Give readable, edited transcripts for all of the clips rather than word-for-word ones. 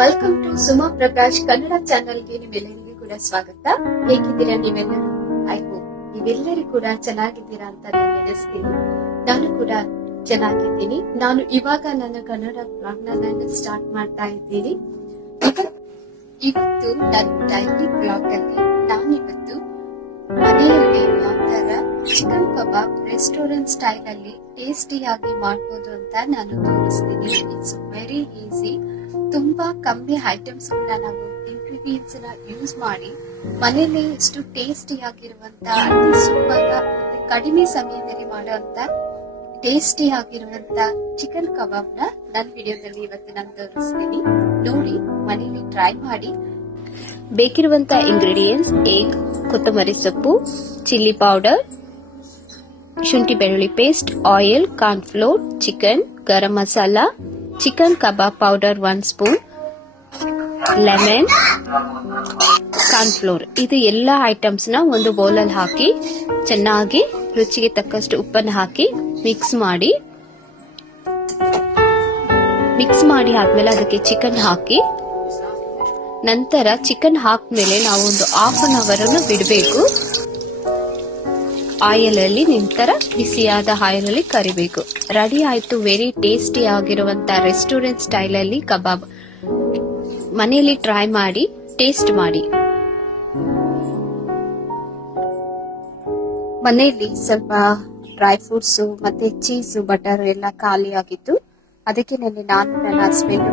Welcome to Suma Prakash Kannada ಚಾನೆಲ್ಗೆ ನಿಮ್ಮೆಲ್ಲರಿಗೂ ಕೂಡ ಸ್ವಾಗತ. ಹೇಗಿದ್ದೀರಾ ನೀವೆಲ್ಲರೂ? ಐ ಹೋಪ್ ನೀವೆಲ್ಲರೂ ಕೂಡ ಚೆನ್ನಾಗಿದ್ದೀರಾ ಅಂತ ನಾನು ನೆನೆಸ್ತೀನಿ. ನಾನು ಕೂಡ ಚೆನ್ನಾಗಿದ್ದೀನಿ. ನಾನು ಇವಾಗ ನನ್ನ ಕನ್ನಡ ಬ್ಲಾಗ್ ನಾನು ಸ್ಟಾರ್ಟ್ ಮಾಡ್ತಾ ಇದ್ದೀನಿ. ಇವತ್ತು ನನ್ನ ಡೈಲಿ ಬ್ಲಾಗ್ ಅಲ್ಲಿ ನಾನಿವತ್ತು ಮನೆಯಲ್ಲಿ ಯಾವ ತರ ಚಿಕನ್ ಕಬಾಬ್ ರೆಸ್ಟೋರೆಂಟ್ ಸ್ಟೈಲ್ ಅಲ್ಲಿ ಟೇಸ್ಟಿಯಾಗಿ ಮಾಡ್ಬೋದು ಅಂತ ನಾನು ತೋರಿಸ್ತೀನಿ. It's very easy. ತುಂಬಾ ಕಮ್ಮಿ ಐಟಮ್ಸ್ ನಾವು ಇಂಗ್ರೀಡಿಯೆಂಟ್ಸ್ ನ ಯೂಸ್ ಮಾಡಿ ಮನೆಯಲ್ಲಿ ಎಷ್ಟು ಟೇಸ್ಟಿ ಆಗಿರುವಂತ ಅತಿ ಸುಲಭ ಕಡಿಮೆ ಸಮಯದಲ್ಲಿ ಮಾಡುವಂತ ಟೇಸ್ಟಿ ಆಗಿರುವಂತ ಚಿಕನ್ ಕಬಾಬ್ ನ ನನ್ನ ವಿಡಿಯೋದಲ್ಲಿ ಇವತ್ತು ನಾನು ತೋರಿಸ್ತೀನಿ. ನೋಡಿ, ಮನೆಯಲ್ಲಿ ಟ್ರೈ ಮಾಡಿ. ಬೇಕಿರುವಂತ ಇಂಗ್ರೀಡಿಯೆಂಟ್ಸ್: ಎಗ್, ಕೊತ್ತಂಬರಿ ಸೊಪ್ಪು, ಚಿಲ್ಲಿ ಪೌಡರ್, ಶುಂಠಿ ಬೆಳ್ಳುಳ್ಳಿ paste, oil, corn flour, chicken, garam masala, chicken kebab powder 1 spoon, lemon, corn flour. ಇದು ಎಲ್ಲ ಐಟಮ್ಸ್ ನ ಒಂದು ಬೌಲ್ ಅಲ್ಲಿ ಹಾಕಿ ಚೆನ್ನಾಗಿ ರುಚಿಗೆ ತಕ್ಕಷ್ಟು ಉಪ್ಪನ್ನು ಹಾಕಿ ಮಿಕ್ಸ್ ಮಾಡಿ ಆದ್ಮೇಲೆ ಅದಕ್ಕೆ ಚಿಕನ್ ಹಾಕಿ, ನಂತರ ಚಿಕನ್ ಹಾಕ್ಮೇಲೆ ನಾವು ಒಂದು ಹಾಫ್ ಅನ್ ಅವರ್ ಅನ್ನು ಬಿಡಬೇಕು. ಆಯಿಲ್ ಅಲ್ಲಿ, ನಂತರ ಬಿಸಿಯಾದ ಆಯಿಲ್ ಅಲ್ಲಿ ಕರಿಬೇಕು. ರೆಡಿ ಆಯ್ತು ವೆರಿ ಟೇಸ್ಟಿ ಆಗಿರುವಂತ ರೆಸ್ಟೋರೆಂಟ್ ಸ್ಟೈಲ್ ಅಲ್ಲಿ ಕಬಾಬ್. ಮನೆಯಲ್ಲಿ ಟ್ರೈ ಮಾಡಿ, ಟೇಸ್ಟ್ ಮಾಡಿ. ಮನೆಯಲ್ಲಿ ಸ್ವಲ್ಪ ಡ್ರೈ ಫ್ರೂಟ್ಸ್ ಮತ್ತೆ ಚೀಸ್, ಬಟರ್ ಎಲ್ಲ ಖಾಲಿ ಆಗಿತ್ತು. ಅದಕ್ಕೆ ನಾನು ನನ್ನ ಹಸ್ಬೆಂಡ್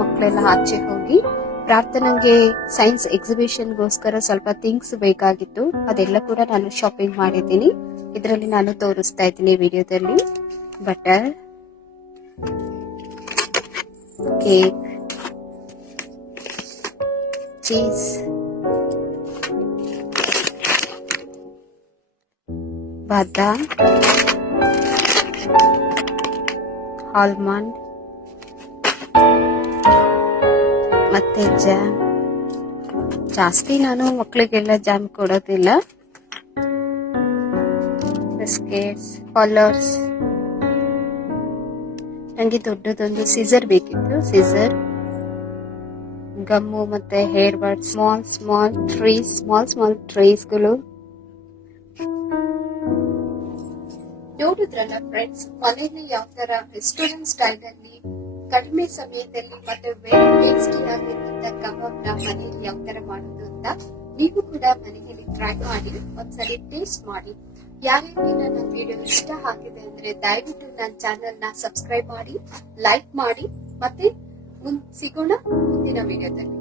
ಮಕ್ಕಳೆಲ್ಲ ಆಚೆ ಹೋಗಿ ಪ್ರಾರ್ಥನೆಗೆ ಸೈನ್ಸ್ ಎಕ್ಸಿಬಿಷನ್ಗೋಸ್ಕರ ಸ್ವಲ್ಪ ಥಿಂಗ್ಸ್ ಬೇಕಾಗಿತ್ತು. ಅದೆಲ್ಲ ಕೂಡ ನಾನು ಶಾಪಿಂಗ್ ಮಾಡಿದ್ದೀನಿ. ಇದರಲ್ಲಿ ನಾನು ತೋರಿಸ್ತಾ ಇದ್ದೀನಿ ವಿಡಿಯೋದಲ್ಲಿ. ಬಟರ್, ಕೇಕ್, ಚೀಸ್, ಬಾದಾಮ್, ಆಲ್ಮಂಡ್ ಮತ್ತೆ ಜಾಮ್. ಜಾಸ್ತಿ ನಾನು ಮಕ್ಕಳಿಗೆಲ್ಲ ಜಾಮ್ ಕೊಡೋದಿಲ್ಲ. Biscuits, colours. ನಂಗೆ ದೊಡ್ಡದೊಂದು ಸಿಸರ್ ಬೇಕಿತ್ತು. ಸಿಸರ್, ಗಮ್ಮು ಮತ್ತೆ ಹೇರ್ ಬರ್ಡ್, ಸ್ಮಾಲ್ ಟ್ರೀಸ್ಗಳು. ನೋಡಿದ್ರಲ್ಲ ಫ್ರೆಂಡ್ಸ್, ಮನೆಯಲ್ಲಿ ಯಾವ ತರ ರೆಸ್ಟೋರೆಂಟ್ ಸ್ಟೈಲ್ ಅಲ್ಲಿ ಕಡಿಮೆ ಸಮಯದಲ್ಲಿ ಮತ್ತೆ ವೆರಿ ಟೇಸ್ಟಿ ಆಗಿರುವಂತ ಕಬಾಬ್ ನ ಮನೆಯಲ್ಲಿ ಯಾವ ತರ ಮಾಡೋದು ಅಂತ ನೀವು ಕೂಡ ಮನೆಯಲ್ಲಿ ಟ್ರೈ ಮಾಡಿ, ಒಂದ್ಸರಿ ಟೇಸ್ಟ್ ಮಾಡಿ. ಯಾರಿಗೆ ನನ್ನ ವಿಡಿಯೋ ಇಷ್ಟ ಆಗಿದೆ ಅಂದ್ರೆ ದಯವಿಟ್ಟು ನನ್ನ ಚಾನೆಲ್ ನ ಸಬ್ಸ್ಕ್ರೈಬ್ ಮಾಡಿ, ಲೈಕ್ ಮಾಡಿ. ಮತ್ತೆ ಸಿಗೋಣ ಮುಂದಿನ ವಿಡಿಯೋದಲ್ಲಿ.